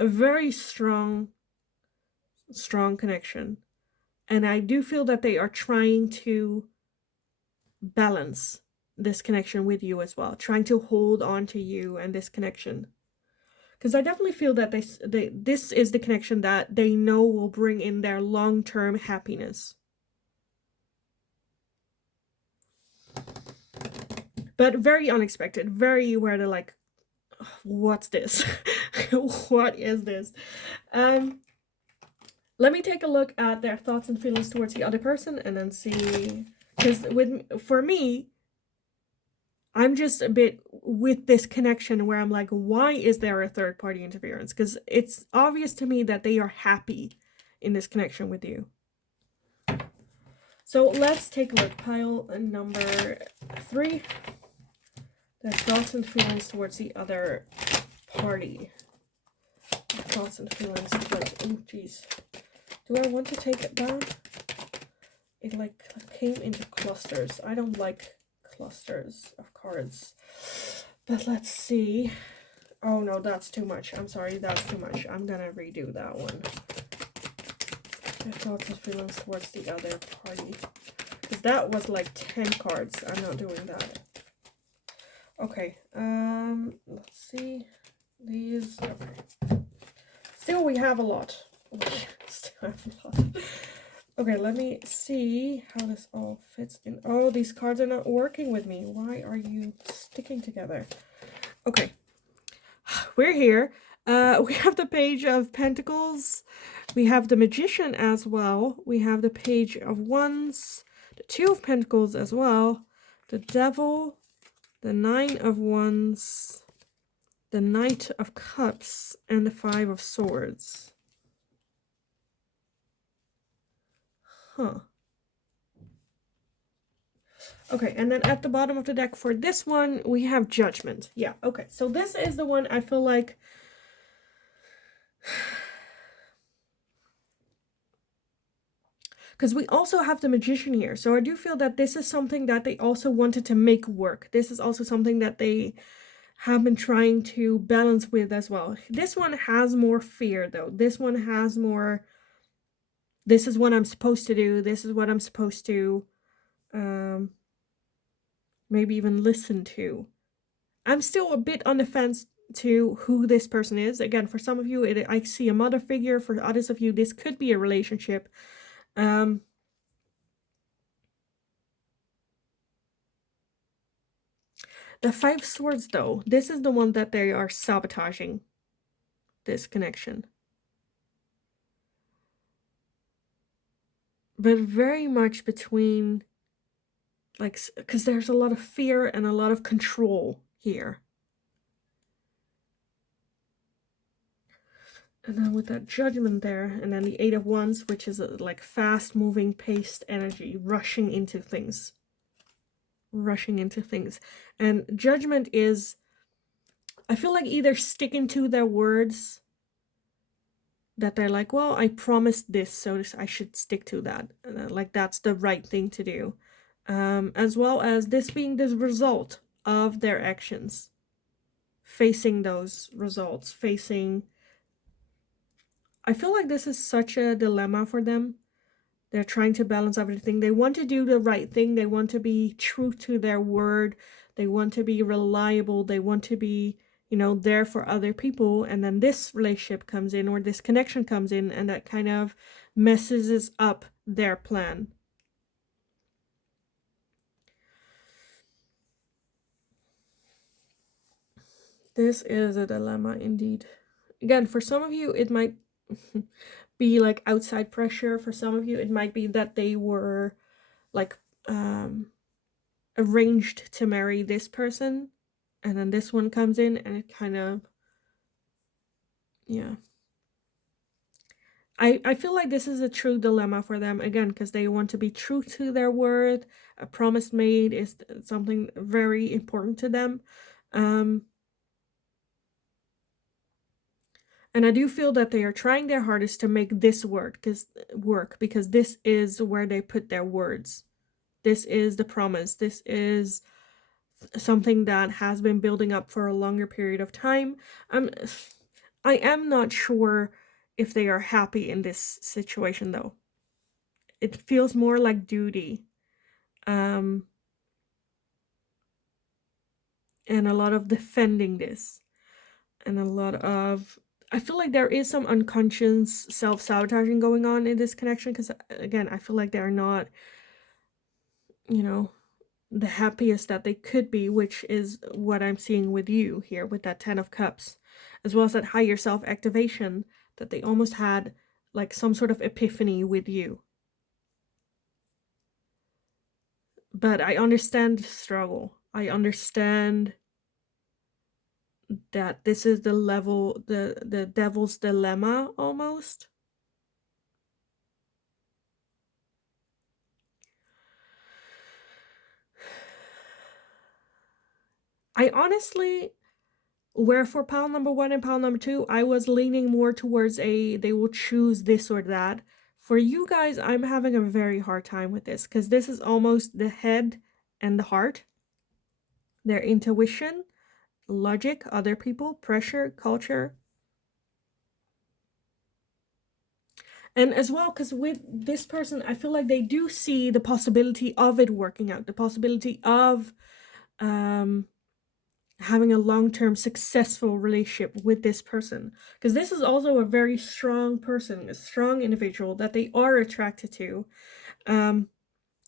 very strong connection, and I do feel that they are trying to balance this connection with you as well, trying to hold on to you and this connection, because I definitely feel that this is the connection that they know will bring in their long-term happiness. But very unexpected, very where they're like, what's this? What is this? Let me take a look at their thoughts and feelings towards the other person and then see, because for me, I'm just a bit with this connection where I'm like, why is there a third party interference? Because it's obvious to me that they are happy in this connection with you. So let's take a look. Pile number 3. Their thoughts and feelings towards the other party. Thoughts and feelings towards, oh jeez. Do I want to take it down? It like came into clusters. I don't like clusters of cards. But let's see. Oh no, that's too much. I'm sorry, that's too much. I'm gonna redo that one. Their thoughts and feelings towards the other party. Because that was like 10 cards. I'm not doing that. Okay, let's see. These, okay. Still, we have a lot. Okay, let me see how this all fits in. Oh, these cards are not working with me. Why are you sticking together? Okay, we're here. We have the Page of Pentacles. We have the Magician as well. We have the Page of Wands. The Two of Pentacles as well. The Devil. The Nine of Wands. The Knight of Cups. And the Five of Swords. Huh. Okay, and then at the bottom of the deck for this one, we have Judgment. Yeah, okay. So this is the one I feel like Because we also have the Magician here. So I do feel that this is something that they also wanted to make work. This is also something that they have been trying to balance with as well. This one has more fear, though. This one has more, this is what I'm supposed to do. This is what I'm supposed to maybe even listen to. I'm still a bit on the fence to who this person is. Again, for some of you, I see a mother figure. For others of you, this could be a relationship. The Five Swords, though, this is the one that they are sabotaging, this connection. But very much between, like, because there's a lot of fear and a lot of control here. And then with that Judgment there, and then the Eight of Wands, which is a, like, fast-moving, paced energy, rushing into things. Rushing into things. And Judgment is, I feel like, either sticking to their words, that they're like, well, I promised this, so I should stick to that. Like, that's the right thing to do. As well as this being the result of their actions. Facing those results, I feel like this is such a dilemma for them. They're trying to balance everything. They want to do the right thing. They want to be true to their word. They want to be reliable. They want to be, there for other people. And then this relationship comes in, or this connection comes in, and that kind of messes up their plan. This is a dilemma indeed. Again, for some of you, it might be like outside pressure. For some of you, it might be that they were like arranged to marry this person, and then this one comes in and it kind of, yeah. I feel like this is a true dilemma for them, again, because they want to be true to their word. A promise made is something very important to them. And I do feel that they are trying their hardest to make this work because this is where they put their words. This is the promise. This is something that has been building up for a longer period of time. I am not sure if they are happy in this situation, though. It feels more like duty. And a lot of defending this. And a lot of, I feel like there is some unconscious self-sabotaging going on in this connection, because, again, I feel like they're not, the happiest that they could be, which is what I'm seeing with you here with that 10 of Cups, as well as that higher self activation, that they almost had like some sort of epiphany with you. But I understand the struggle. I understand that this is the level, the devil's dilemma almost. I honestly, where for pile number 1 and pile number 2, I was leaning more towards they will choose this or that. For you guys, I'm having a very hard time with this, because this is almost the head and the heart. Their intuition, logic, other people, pressure, culture. And as well, because with this person, I feel like they do see the possibility of it working out, the possibility of having a long-term successful relationship with this person, because this is also a very strong person, a strong individual that they are attracted to, and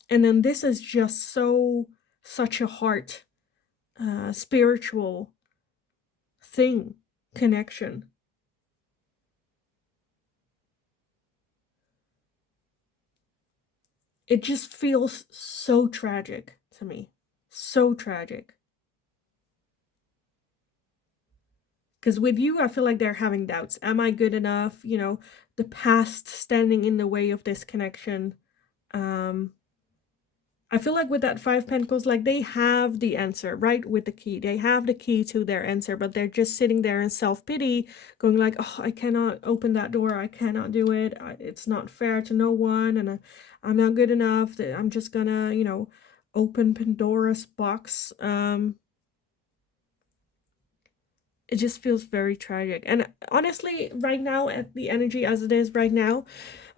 then this is just such a heart, spiritual thing, connection. It just feels so tragic to me, so tragic. Because with you, I feel like they're having doubts. Am I good enough? The past standing in the way of this connection. I feel like with that 5 Pentacles, like, they have the answer, right? With the key. They have the key to their answer, but they're just sitting there in self-pity, going like, oh, I cannot open that door. I cannot do it. It's not fair to no one. And I'm not good enough, that I'm just gonna, open Pandora's box. It just feels very tragic. And honestly, right now, at the energy as it is right now,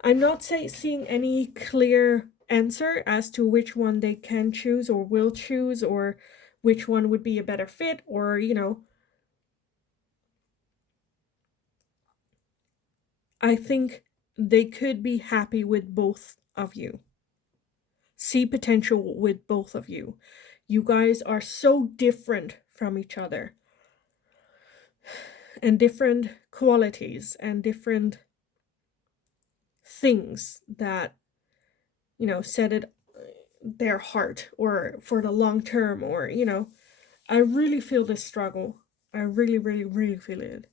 I'm not seeing any clear answer as to which one they can choose or will choose, or which one would be a better fit, or, I think they could be happy with both of you, see potential with both of you. You guys are so different from each other, and different qualities and different things that, set it their heart or for the long term, or, I really feel this struggle. I really, really, really feel it.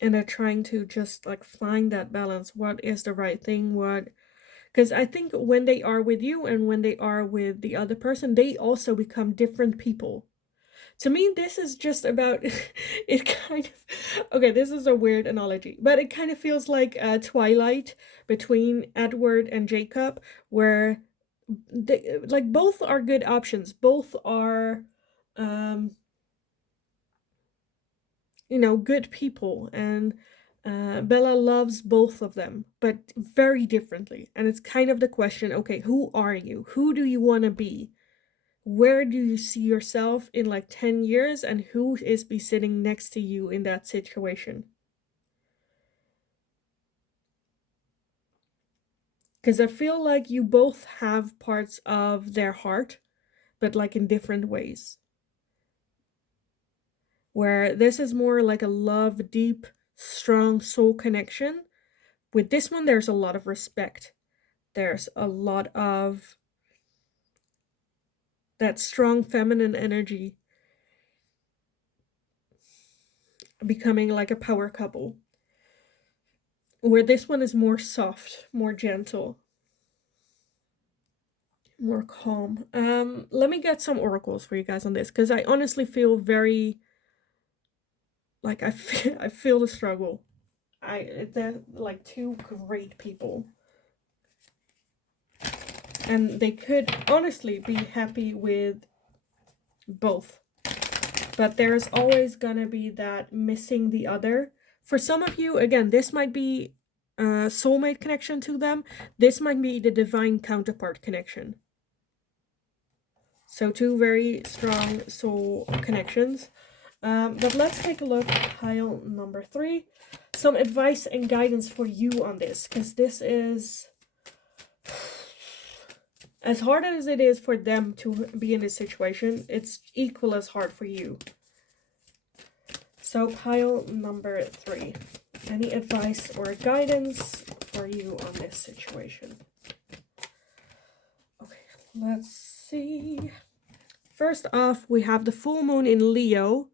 And they're trying to just like find that balance. What is the right thing? What, because I think when they are with you and when they are with the other person, they also become different people. To me, this is just about it kind of, okay, this is a weird analogy, but it kind of feels like Twilight between Edward and Jacob, where they, like, both are good options. Both are um good people, and Bella loves both of them, but very differently. And it's kind of the question, okay, who are you? Who do you want to be? Where do you see yourself in like 10 years, and who is be sitting next to you in that situation? Because I feel like you both have parts of their heart, but like in different ways. Where this is more like a love, deep, strong soul connection. With this one, there's a lot of respect. There's a lot of that strong feminine energy becoming like a power couple. Where this one is more soft, more gentle, more calm. Let me get some oracles for you guys on this, because I honestly feel very like I feel the struggle. They're like two great people, and they could honestly be happy with both. But there's always gonna be that missing the other. For some of you, again, this might be a soulmate connection to them. This might be the divine counterpart connection. So two very strong soul connections. But let's take a look at pile number 3. Some advice and guidance for you on this, because this is as hard as it is for them to be in this situation, it's equal as hard for you. So pile number 3. Any advice or guidance for you on this situation? Okay, let's see. First off, we have the full moon in Leo.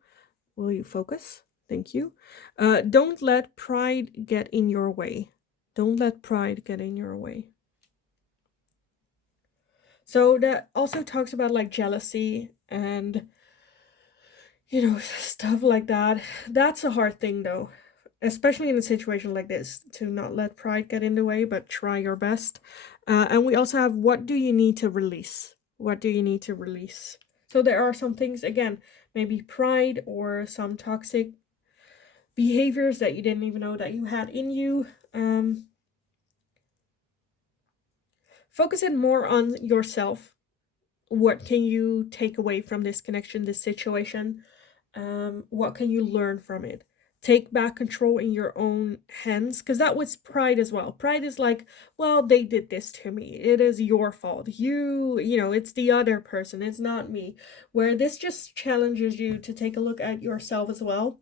Will you focus? Thank you. Don't let pride get in your way. Don't let pride get in your way. So that also talks about like jealousy and, stuff like that. That's a hard thing though, especially in a situation like this, to not let pride get in the way, but try your best. And we also have, what do you need to release? What do you need to release? So there are some things, again, maybe pride or some toxic behaviors that you didn't even know that you had in you. Focus it more on yourself. What can you take away from this connection, this situation? What can you learn from it? Take back control in your own hands, because that was pride as well. Pride is like, well, they did this to me. It is your fault. It's the other person. It's not me. Where this just challenges you to take a look at yourself as well.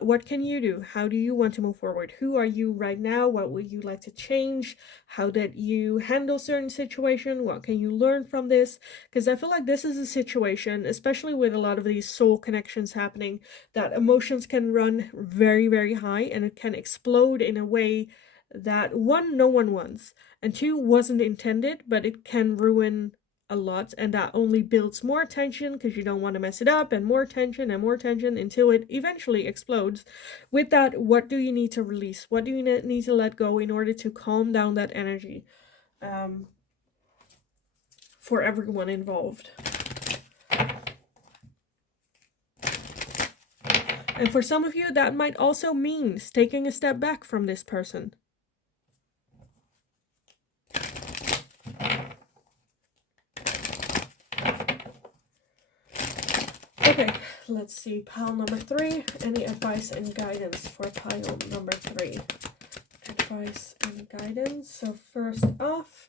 What can you do? How do you want to move forward? Who are you right now? What would you like to change? How did you handle certain situation? What can you learn from this? Because I feel like this is a situation, especially with a lot of these soul connections happening, that emotions can run very, very high, and it can explode in a way that, one, no one wants, and two, wasn't intended, but it can ruin a lot, and that only builds more tension because you don't want to mess it up, and more tension until it eventually explodes. With that, what do you need to release? What do you need to let go in order to calm down that energy for everyone involved? And for some of you, that might also mean taking a step back from this person. Okay, let's see. Pile number 3. Any advice and guidance for pile number 3? Advice and guidance. So first off,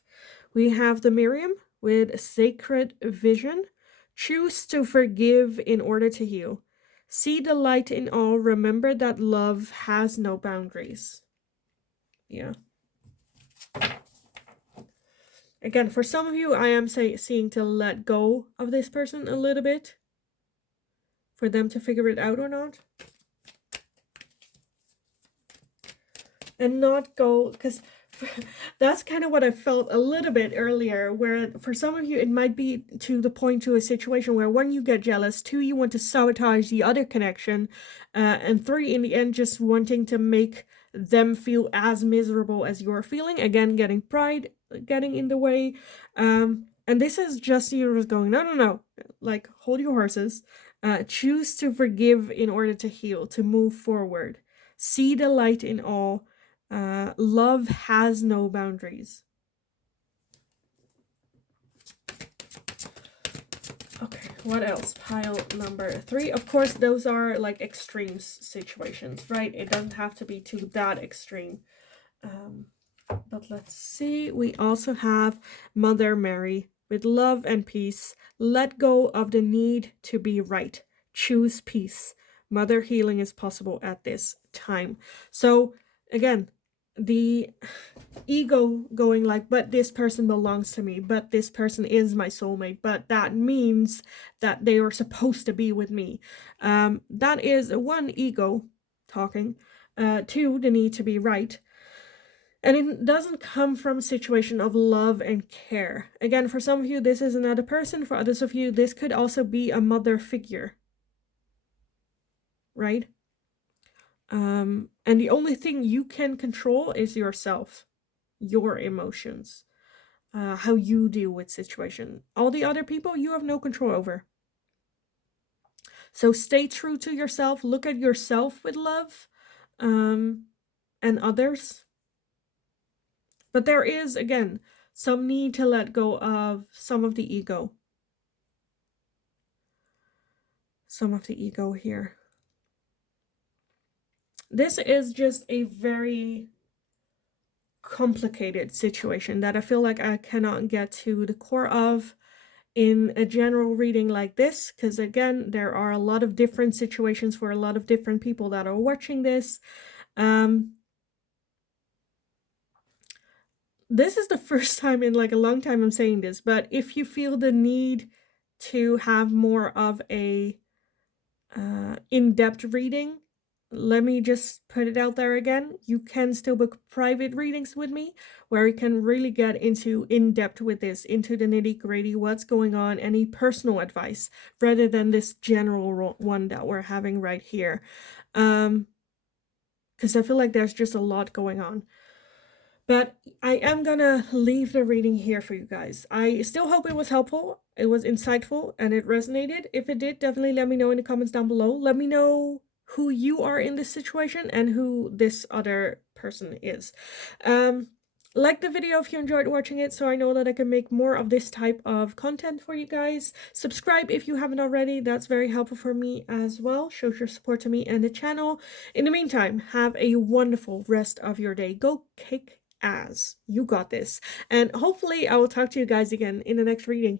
we have the Miriam with sacred vision. Choose to forgive in order to heal. See the light in all. Remember that love has no boundaries. Yeah. Again, for some of you, I am seeing to let go of this person a little bit. For them to figure it out or not. And not go, because that's kind of what I felt a little bit earlier, where for some of you, it might be to the point to a situation where 1, you get jealous, 2, you want to sabotage the other connection, and 3, in the end, just wanting to make them feel as miserable as you're feeling. Again, getting pride, getting in the way. And this is just you going, no, like, hold your horses. Choose to forgive in order to heal, to move forward. See the light in all. Love has no boundaries. Okay, what else? Pile number 3. Of course, those are like extreme situations, right? It doesn't have to be to that extreme. But let's see. We also have Mother Mary with love and peace. Let go of the need to be right. Choose peace. Mother healing is possible at this time. So again, the ego going like, but this person belongs to me, but this person is my soulmate, but that means that they are supposed to be with me. That is 1, ego talking. 2, the need to be right. And it doesn't come from a situation of love and care. Again, for some of you, this is another person. For others of you, this could also be a mother figure. Right? And the only thing you can control is yourself, your emotions, how you deal with situation. All the other people, you have no control over. So stay true to yourself. Look at yourself with love, and others. But there is, again, some need to let go of some of the ego. Some of the ego here. This is just a very complicated situation that I feel like I cannot get to the core of in a general reading like this, because again, there are a lot of different situations for a lot of different people that are watching this. This is the first time in like a long time I'm saying this, but if you feel the need to have more of a in-depth reading, let me just put it out there again. You can still book private readings with me where you can really get into in-depth with this, into the nitty-gritty, what's going on, any personal advice, rather than this general one that we're having right here. Because I feel like there's just a lot going on. But I am gonna leave the reading here for you guys. I still hope it was helpful, it was insightful, and it resonated. If it did, definitely let me know in the comments down below. Let me know who you are in this situation and who this other person is. Like the video if you enjoyed watching it, so I know that I can make more of this type of content for you guys. Subscribe if you haven't already. That's very helpful for me as well. Shows your support to me and the channel. In the meantime, have a wonderful rest of your day. Go kick ass. You got this. And hopefully I will talk to you guys again in the next reading.